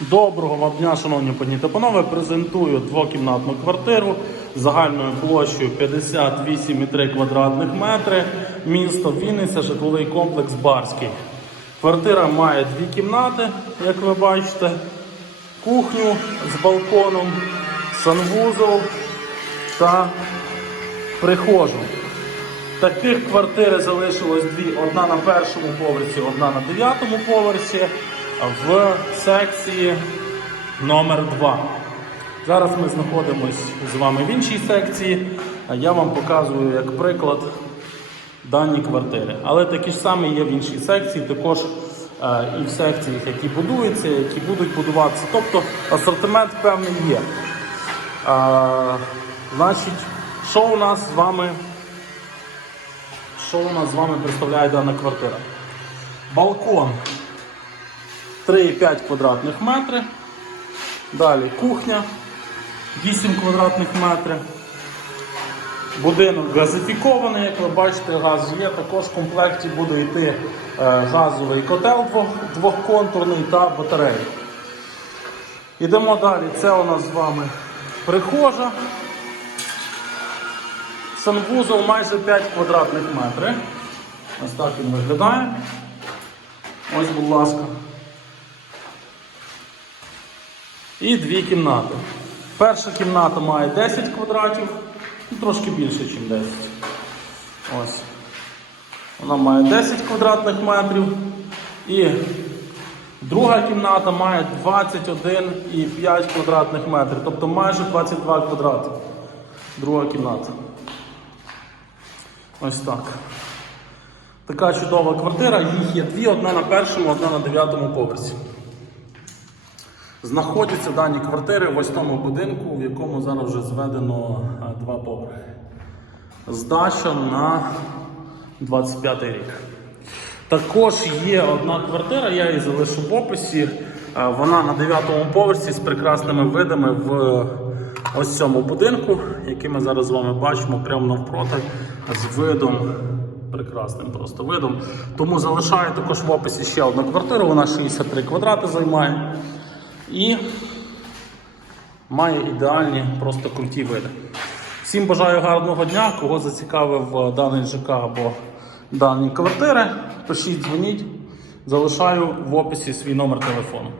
Доброго вам дня, шановні пані та панове. Презентую двокімнатну квартиру загальною площею 58,3 квадратних метри. Місто Вінниця, житловий комплекс Барський. Квартира має дві кімнати, як ви бачите, кухню з балконом, санвузол та прихожу. Таких квартир залишилось дві: одна на першому поверсі, одна на дев'ятому поверсі в секції номер 2 Зараз ми знаходимося з вами в іншій секції. а Я вам показую як приклад дані квартири. Але такі ж самі є в іншій секції, також е, і в секціях, які будуються, які будуть будуватися. Тобто асортимент певний є. Е, Значить, що у нас з вами? Що у нас з вами представляє дана квартира? Балкон 3,5 квадратних метри. Далі кухня 8 квадратних метрів. Будинок газифікований, як ви бачите, газ є. Також в комплекті буде йти е, газовий котел двохконтурний та батарея. Йдемо далі. Це у нас з вами прихожа. Санвузол майже 5 квадратних метрів. Ось так він виглядає. Ось, будь ласка. І дві кімнати. Перша кімната має 10 квадратів, ну, трошки більше, ніж 10. Ось. Вона має 10 квадратних метрів. І друга кімната має 21,5 квадратних метрів, тобто майже 22 квадрати. Друга кімната. Ось так. Така чудова квартира, їх є дві, одна на першому, одна на дев'ятому поверсі. Знаходяться дані квартири в восьмому будинку, в якому зараз вже зведено а, два поверхи. Здача на 25 рік. Також є одна квартира, я її залишу в описі. Вона на 9-му поверсі з прекрасними видами в ось цьому будинку, який ми зараз з вами бачимо прямо навпроти, з видом. Прекрасним просто видом. Тому залишаю також в описі ще одну квартиру, вона 63 квадрати займає. І має ідеальні, просто круті види. Всім бажаю гарного дня. Кого зацікавив е, даний ЖК або дані квартири, пишіть, дзвоніть. Залишаю в описі свій номер телефону.